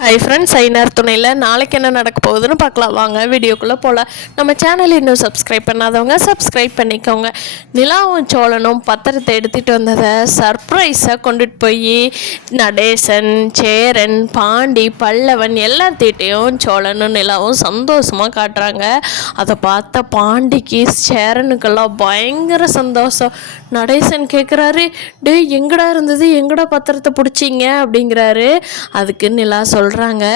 Hi friends, ஐநார் துணையில் நாளைக்கு என்ன நடக்க போகுதுன்னு பார்க்கலாம். வாங்க வீடியோக்குள்ளே போகலாம். நம்ம சேனல் இன்னும் சப்ஸ்கிரைப் பண்ணாதவங்க சப்ஸ்கிரைப் பண்ணிக்கோங்க. நிலாவும் சோழனும் பத்திரத்தை எடுத்துகிட்டு வந்ததை சர்ப்ரைஸாக கொண்டுட்டு போய் நடேசன், சேரன், பாண்டி, பல்லவன் எல்லாத்திட்டையும் சோழனும் நிலாவும் சந்தோஷமாக காட்டுறாங்க. அதை பார்த்த பாண்டிக்கு சேரனுக்கெல்லாம் பயங்கர சந்தோஷம். நடேசன் கேட்குறாரு, டே எங்கடா இருந்தது, எங்கடா பத்திரத்தை பிடிச்சிங்க அப்படிங்கிறாரு. அதுக்கு நிலா சொல்கிறாங்க,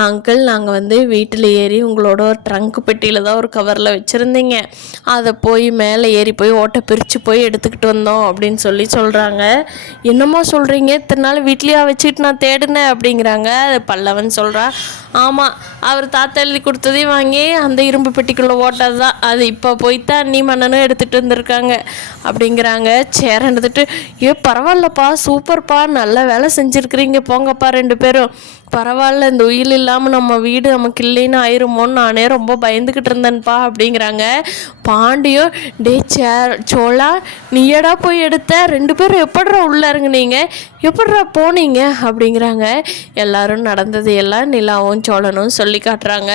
அங்கிள் நாங்கள் வந்து வீட்டில் ஏறி உங்களோட ஒரு ட்ரங்க் பெட்டியில் தான் ஒரு கவரில் வச்சுருந்தீங்க, அதை போய் மேலே ஏறி போய் ஓட்டை பிரித்து போய் எடுத்துக்கிட்டு வந்தோம் அப்படின்னு சொல்கிறாங்க. என்னம்மா சொல்கிறீங்க, இத்தனை நாள் வீட்லேயே வச்சுக்கிட்டு நான் தேடினேன் அப்படிங்கிறாங்க. அது பல்லவன் சொல்கிறா, ஆமாம் அவர் தாத்தா எழுதி கொடுத்ததே வாங்கி அந்த இரும்பு பெட்டிக்குள்ளே ஓட்டது தான், அது இப்போ போய்த்தான் அண்ணி மன்னனும் எடுத்துகிட்டு வந்திருக்காங்க அப்படிங்கிறாங்க. சேரன் எடுத்துகிட்டு, பரவாயில்லப்பா, சூப்பர்ப்பா, நல்ல வேலை செஞ்சுருக்கிறீங்க, போங்கப்பா ரெண்டு பேரும், பரவாயில்ல, இந்த உயில் இல்லாமல் நம்ம வீடு நமக்கு இல்லைன்னு ஆயிருமோன்னு நானே ரொம்ப பயந்துக்கிட்டு இருந்தேன்ப்பா அப்படிங்கிறாங்க. பாண்டியும், டே சோழா நீயடா போய் எடுத்த, ரெண்டு பேரும் எப்படிரா உள்ளே இறங்குனீங்க, எப்படிரா போனீங்க அப்படிங்கிறாங்க. எல்லாரும் நடந்தது எல்லாம் நிலாவும் சோழனும் சொல்லி காட்டுறாங்க.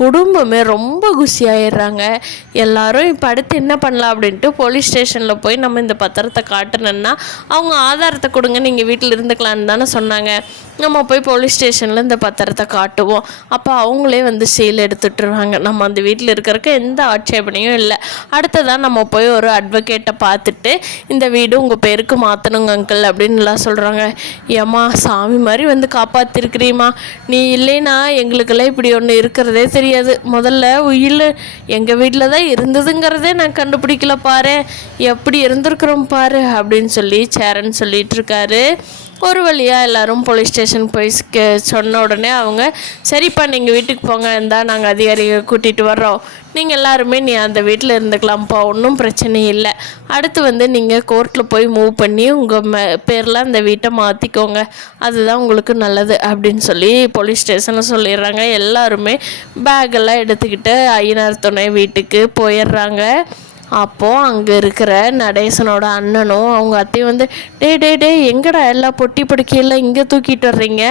குடும்பமே ரொம்ப குஷியாயிடுறாங்க. எல்லாரும் இப்போ அடுத்து என்ன பண்ணலாம் அப்படின்ட்டு போலீஸ் ஸ்டேஷனில் போய் நம்ம இந்த பத்திரத்தை காட்டணுன்னா அவங்க ஆதாரத்தை கொடுங்க, நீங்கள் வீட்டில் இருந்துக்கலான்னு தானே சொன்னாங்க. நம்ம போய் போலீஸ் ஸ்டேஷனில் இந்த பத்திரத்தை காட்டுவோம், அப்போ அவங்களே வந்து சீல் எடுத்துட்டுருவாங்க, நம்ம அந்த வீட்டில் இருக்கிறதுக்கு எந்த ஆட்சேபனையும் இல்லை. அடுத்ததான் நம்ம போய் ஒரு அட்வொகேட்டை பார்த்துட்டு இந்த வீடு உங்கள் பேருக்கு மாற்றணுங்க அங்கிள் அப்படின்னு எல்லாம் சொல்கிறாங்க. ஏம்மா சாமி மாதிரி வந்து காப்பாற்றிருக்கிறீம்மா, நீ இல்லைன்னா எங்களுக்கெல்லாம் இப்படி ஒன்று இருக்கிறதே தெரியாது, முதல்ல உயில் எங்கள் வீட்டில் தான் இருந்ததுங்கிறதே நான் கண்டுபிடிக்கல பாரு, எப்படி இருந்திருக்கிறோம் பாரு அப்படின்னு சொல்லி சேரன் சொல்லிட்டு இருக்காரு. ஒரு வழியாக எல்லோரும் போலீஸ் ஸ்டேஷன் போய் சொன்ன உடனே அவங்க, சரிப்பா நீங்கள் வீட்டுக்கு போங்க, இருந்தால் நாங்கள் அதிகாரியை கூட்டிகிட்டு வர்றோம், நீங்கள் எல்லாருமே நீ அந்த வீட்டில் இருந்துக்கலாம்ப்பா, ஒன்றும் பிரச்சனை இல்லை, அடுத்து வந்து நீங்கள் கோர்ட்டில் போய் மூவ் பண்ணி உங்கள் பேரில் அந்த வீட்டை மாற்றிக்கோங்க, அதுதான் உங்களுக்கு நல்லது அப்படின்னு சொல்லி போலீஸ் ஸ்டேஷனில் சொல்லிடுறாங்க. எல்லாருமே பேக்கெல்லாம் எடுத்துக்கிட்டு ஐயனார் துணை வீட்டுக்கு போயிடுறாங்க. அப்போது அங்கே இருக்கிற நடேசனோட அண்ணனும் அவங்க அத்தையும் வந்து, டே எங்கடா எல்லா பொட்டி படுக்கையெல்லாம் இங்கே தூக்கிட்டு வர்றீங்க,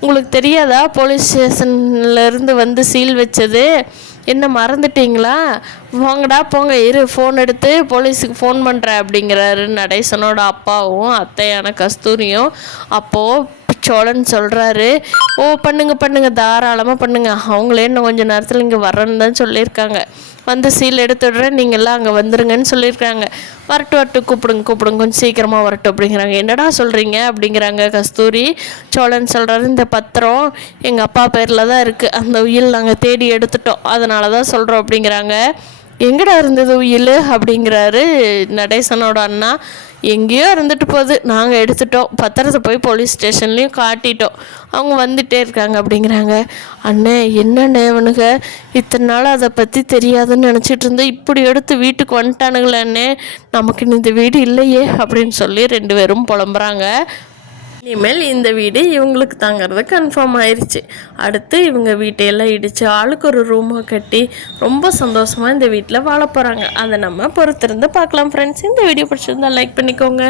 உங்களுக்கு தெரியாதா போலீஸ் ஸ்டேஷன்லேருந்து வந்து சீல் வச்சது, என்ன மறந்துட்டிங்களா, வாங்கடா போங்க, ஃபோன் எடுத்து போலீஸுக்கு ஃபோன் பண்ணுறேன் அப்படிங்கிறாரு நடேசனோட அப்பாவும் அத்தையான கஸ்தூரியும். அப்போது சோழன் சொல்கிறாரு, ஓ பண்ணுங்க தாராளமாக பண்ணுங்க, அவங்களே இன்னும் கொஞ்சம் நேரத்தில் இங்கே வரேன்னு தான் சொல்லியிருக்காங்க, வந்து சீல் எடுத்துடுறேன், நீங்கள்லாம் அங்கே வந்துருங்கன்னு சொல்லியிருக்காங்க, வரட்டும் கூப்பிடுங்க கொஞ்சம் சீக்கிரமாக வரட்டும் அப்படிங்கிறாங்க. என்னடா சொல்கிறீங்க அப்படிங்கிறாங்க கஸ்தூரி. சோழன் சொல்கிறாரு, இந்த பத்திரம் எங்கள் அப்பா பேரில் தான் இருக்குது, அந்த உயில் நாங்கள் தேடி எடுத்துட்டோம், அதனால தான் சொல்கிறோம் அப்படிங்கிறாங்க. எங்கடா இருந்தது உயில் அப்படிங்கிறாரு நடேசனோட அண்ணா. எங்கேயோ இருந்துட்டு போகுது, நாங்கள் எடுத்துட்டோம், பத்திரத்தை போய் போலீஸ் ஸ்டேஷன்லேயும் காட்டிட்டோம், அவங்க வந்துகிட்டே இருக்காங்க அப்படிங்கிறாங்க. அண்ணே என்னண்ணே இவனுங்க இத்தனை நாள் அதை பற்றி தெரியாதுன்னு நினச்சிட்டு இருந்தேன், இப்படி எடுத்து வீட்டுக்கு வந்துட்டானுங்களே அண்ணே, நமக்கு இந்த வீடு இல்லையே அப்படின்னு சொல்லி ரெண்டு பேரும் புலம்புறாங்க. இனிமேல் இந்த வீடு இவங்களுக்கு தாங்கிறது கன்ஃபார்ம் ஆயிடுச்சு. அடுத்து இவங்க வீட்டையெல்லாம் இடித்து ஆளுக்கு ஒரு ரூமாக கட்டி ரொம்ப சந்தோஷமாக இந்த வீட்டில் வாழ போகிறாங்க. அதை நம்ம பொறுத்திருந்து பார்க்கலாம் ஃப்ரெண்ட்ஸ். இந்த வீடியோ பிடிச்சிருந்தா லைக் பண்ணிக்கோங்க.